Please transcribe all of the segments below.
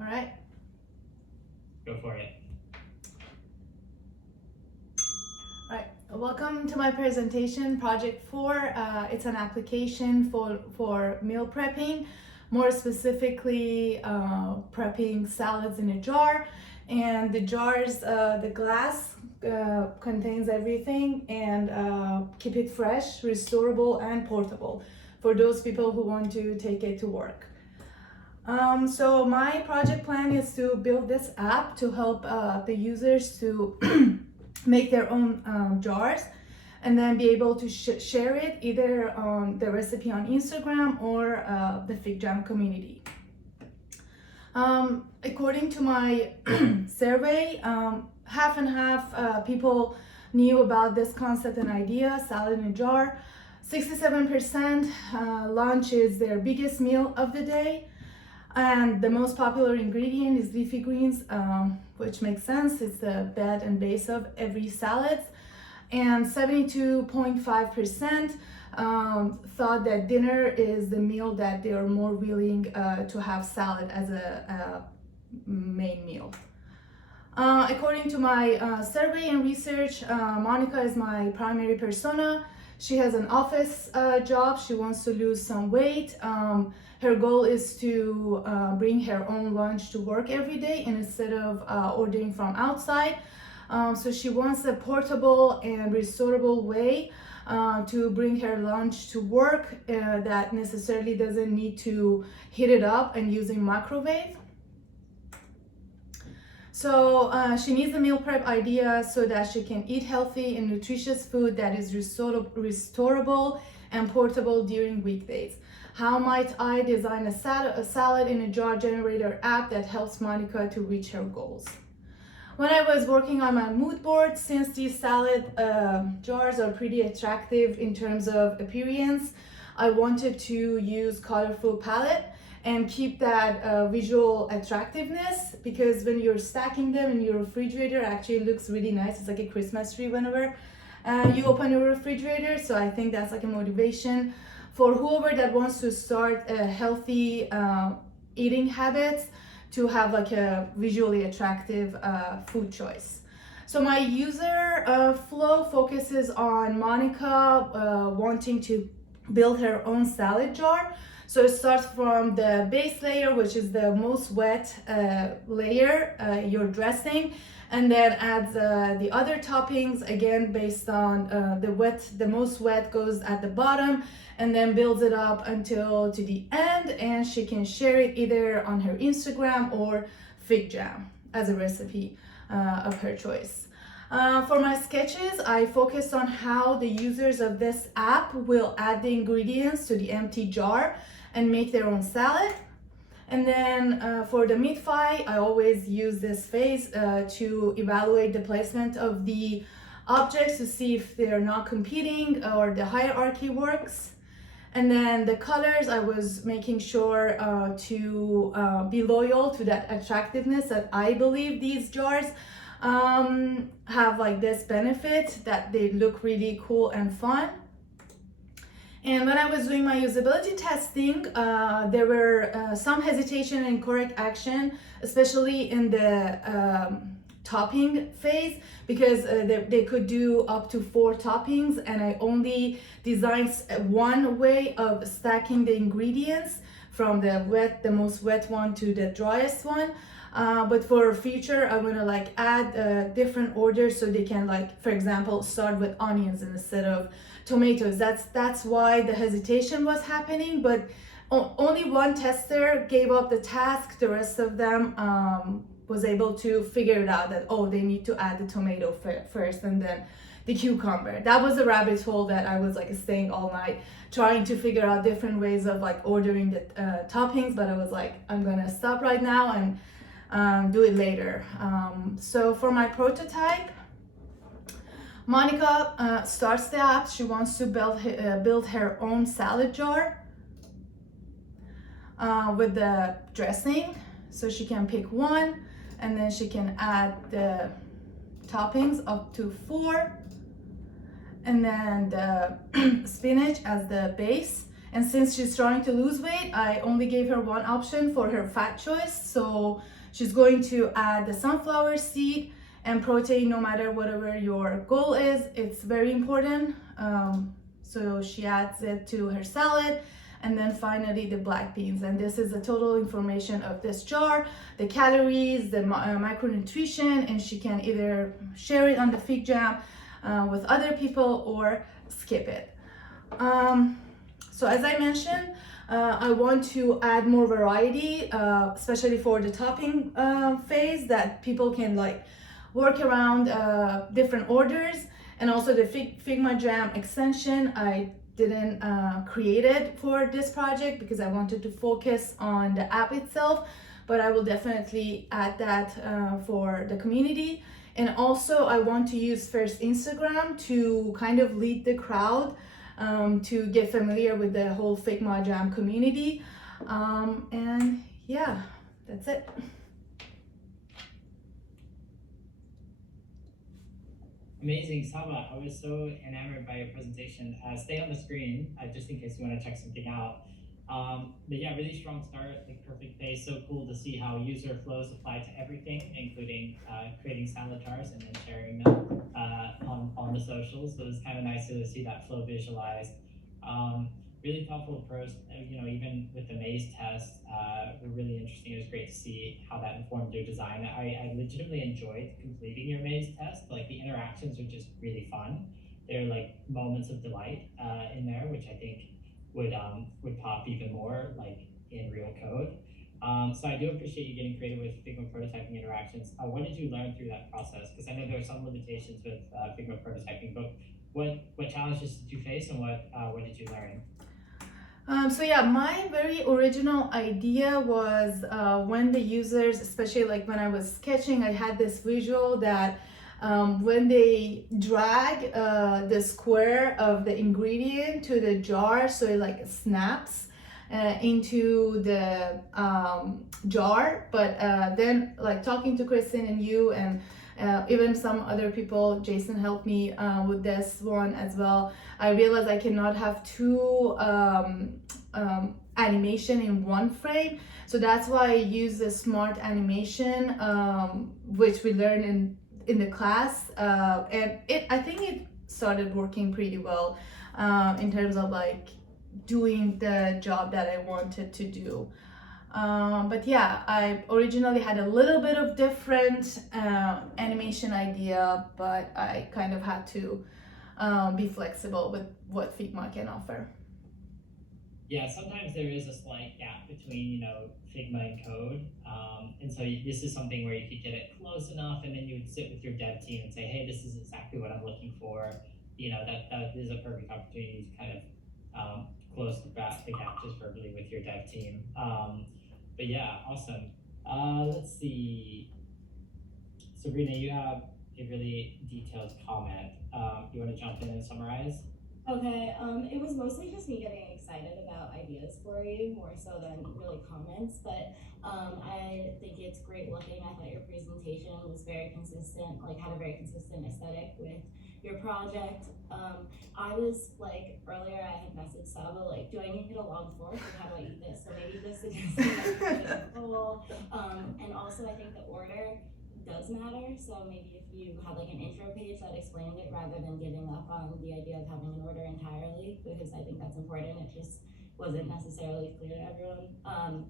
All right. Go for it. All right. Welcome to my presentation, Project 4. It's an application for meal prepping, more specifically prepping salads in a jar. And the jars, the glass contains everything and keep it fresh, restorable, and portable for those people who want to take it to work. So my project plan is to build this app to help the users to make their own jars and then be able to share it either on the recipe on Instagram or the Fig Jam community. According to my survey, half and half people knew about this concept and idea, salad in a jar. 67% lunch is their biggest meal of the day. And the most popular ingredient is leafy greens, which makes sense. It's the bed and base of every salad. And 72.5% thought that dinner is the meal that they are more willing to have salad as a main meal. According to my survey and research, Monica is my primary persona. She has an office job. She wants to lose some weight. Her goal is to bring her own lunch to work every day instead of ordering from outside. So she wants a portable and restorable way to bring her lunch to work that necessarily doesn't need to heat it up and using microwave. So she needs a meal prep idea so that she can eat healthy and nutritious food that is restorable and portable during weekdays. How might I design a salad in a jar generator app that helps Monica to reach her goals? When I was working on my mood board, since these salad jars are pretty attractive in terms of appearance, I wanted to use colorful palette and keep that visual attractiveness, because when you're stacking them in your refrigerator, actually it looks really nice. It's like a Christmas tree whenever you open your refrigerator. So I think that's like a motivation for whoever that wants to start a healthy eating habits to have like a visually attractive food choice. So my user flow focuses on Monica wanting to build her own salad jar. So it starts from the base layer, which is the most wet layer, your dressing, and then adds the other toppings, again based on the most wet goes at the bottom, and then builds it up until to the end, and she can share it either on her Instagram or Fig Jam as a recipe of her choice. For my sketches, I focused on how the users of this app will add the ingredients to the empty jar and make their own salad. And then for the meat pie, I always use this phase to evaluate the placement of the objects to see if they're not competing or the hierarchy works. And then the colors, I was making sure to be loyal to that attractiveness that I believe these jars have like this benefit that they look really cool and fun. And when I was doing my usability testing, there were some hesitation and correct action, especially in the topping phase, because they could do up to 4 toppings, and I only designed one way of stacking the ingredients from the most wet one to the driest one. But for future, I'm gonna like add different orders so they can, like, for example, start with onions instead of tomatoes. That's why the hesitation was happening, but only one tester gave up the task. The rest of them was able to figure it out that, oh, they need to add the tomato first and then the cucumber. That was a rabbit hole that I was like staying all night trying to figure out different ways of like ordering the toppings, but I was like, I'm gonna stop right now and do it later. So for my prototype, Monica starts the app. She wants to build her own salad jar with the dressing, so she can pick one, and then she can add the toppings up to 4, and then the spinach as the base, And since she's trying to lose weight, I only gave her one option for her fat choice. So she's going to add the sunflower seed and protein no matter whatever your goal is. It's very important. So she adds it to her salad. And then finally the black beans, and this is the total information of this jar, the calories, the micronutrition, and she can either share it on the fig jam with other people or skip it. So as I mentioned, I want to add more variety, especially for the topping phase, that people can like work around different orders. And also the Figma Jam extension, I didn't create it for this project because I wanted to focus on the app itself, but I will definitely add that for the community. And also I want to use first Instagram to kind of lead the crowd to get familiar with the whole Figma Jam community. And yeah, that's it. Amazing, Saba. I was so enamored by your presentation. Stay on the screen just in case you want to check something out. But yeah, really strong start, like perfect pace. So cool to see how user flows apply to everything, including creating salad jars and then sharing them on the socials. So it's kind of nice to see that flow visualized. Really thoughtful approach. Even with the maze test, were really interesting. It was great to see how that informed your design. I legitimately enjoyed completing your maze test. Like the interactions are just really fun. They're like moments of delight in there, which I think would pop even more like in real code. So I do appreciate you getting creative with Figma prototyping interactions. What did you learn through that process? Because I know there are some limitations with Figma prototyping, but what challenges did you face and what did you learn? So yeah, my very original idea was when the users, especially like when I was sketching, I had this visual that when they drag the square of the ingredient to the jar, so it like snaps into the jar. But then like talking to Kristen and you and even some other people, Jason helped me with this one as well. I realized I cannot have two animation in one frame. So that's why I use the smart animation, which we learned in the class. And I think it started working pretty well in terms of like doing the job that I wanted to do. But yeah, I originally had a little bit of different animation idea, but I kind of had to be flexible with what Figma can offer. Yeah, sometimes there is a slight gap between Figma and code, and so this is something where you could get it close enough, and then you would sit with your dev team and say, "Hey, this is exactly what I'm looking for." That is a perfect opportunity to kind of close the gap just verbally with your dev team. But yeah, awesome. Let's see, Sabrina, you have a really detailed comment. You want to jump in and summarize? Okay, it was mostly just me getting excited about ideas for you more so than really comments, but I think it's great looking. I thought your presentation was very consistent, like had a very consistent aesthetic with your project. I was like, earlier I had messaged Saba, like, do I need a long fork or how do I eat this? So maybe this suggested like goal. And also I think the order does matter, so maybe if you had like an intro page that explained it rather than giving up on the idea of having an order entirely, because I think that's important. It just wasn't necessarily clear to everyone.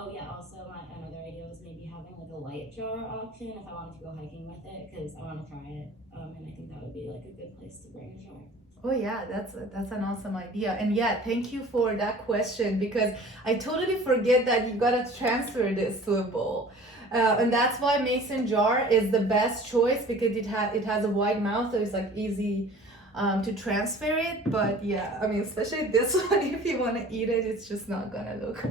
Oh yeah, also another idea was maybe having like a light jar option if I wanted to go hiking with it, because I want to try it, and I think that would be like a good place to bring a jar. Oh yeah, that's an awesome idea. And yeah, thank you for that question, because I totally forget that you gotta transfer this to a bowl. And that's why mason jar is the best choice, because it has a wide mouth, so it's like easy to transfer it. But yeah, I mean, especially this one, if you want to eat it, it's just not gonna look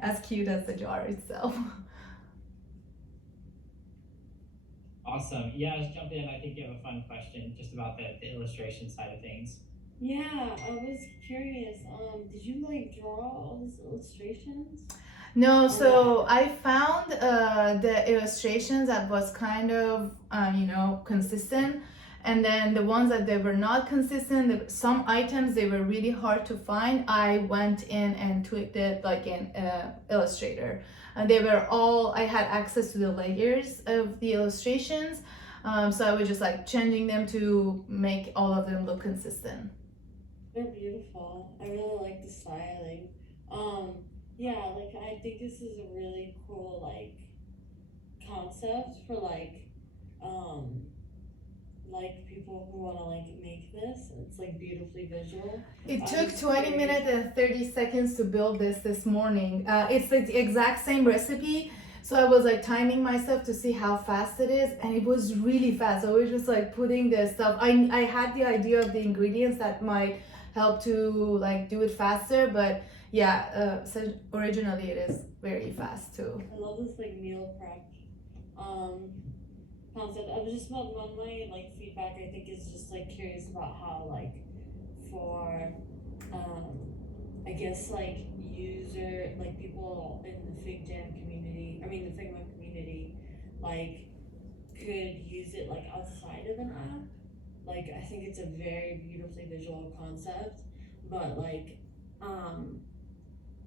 as cute as the jar itself. Awesome. Yeah, let's jump in. I think you have a fun question just about the illustration side of things. Yeah, I was curious. Did you like draw all these illustrations? No, so I found the illustrations that was kind of consistent, And then the ones that they were not consistent, some items they were really hard to find, I went in and tweaked it like in Illustrator. And they were all, I had access to the layers of the illustrations, so I was just like changing them to make all of them look consistent. They're beautiful. I really like the styling. Yeah, like I think this is a really cool like concept for people who want to like make this. It's like beautifully visual. It I'm took just 20 curious- minutes and 30 seconds to build this morning. It's the exact same recipe. So I was like timing myself to see how fast it is, and it was really fast. I was just like putting the stuff. I had the idea of the ingredients that might help to like do it faster, but yeah, so originally it is very fast too. I love this like meal prep concept. I was just about one of my like feedback I think is just like curious about how like for I guess like user like people in the Fig Jam community, I mean the Figma community, like could use it like outside of an app. Like I think it's a very beautifully visual concept, but like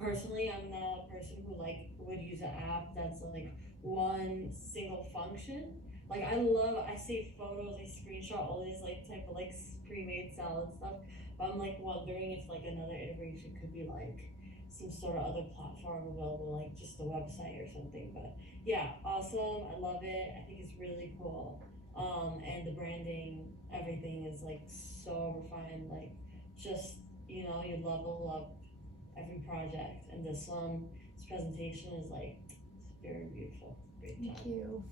personally I'm not a person who like would use an app that's like one single function. Like I save photos, I screenshot all these like type of like pre-made salad stuff, but I'm like wondering if like another iteration could be like some sort of other platform available, like just a website or something. But yeah, awesome. I love it. I think it's really cool. And the branding, everything is like so refined. Like just you know, you level up every project, and this presentation is like very beautiful. Great job. Thank you.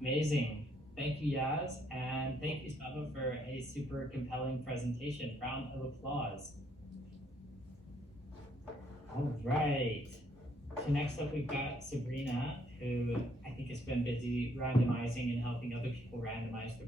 Amazing. Thank you, Yaz. And thank you, Saba, for a super compelling presentation. Round of applause. All right. So next up, we've got Sabrina, who I think has been busy randomizing and helping other people randomize the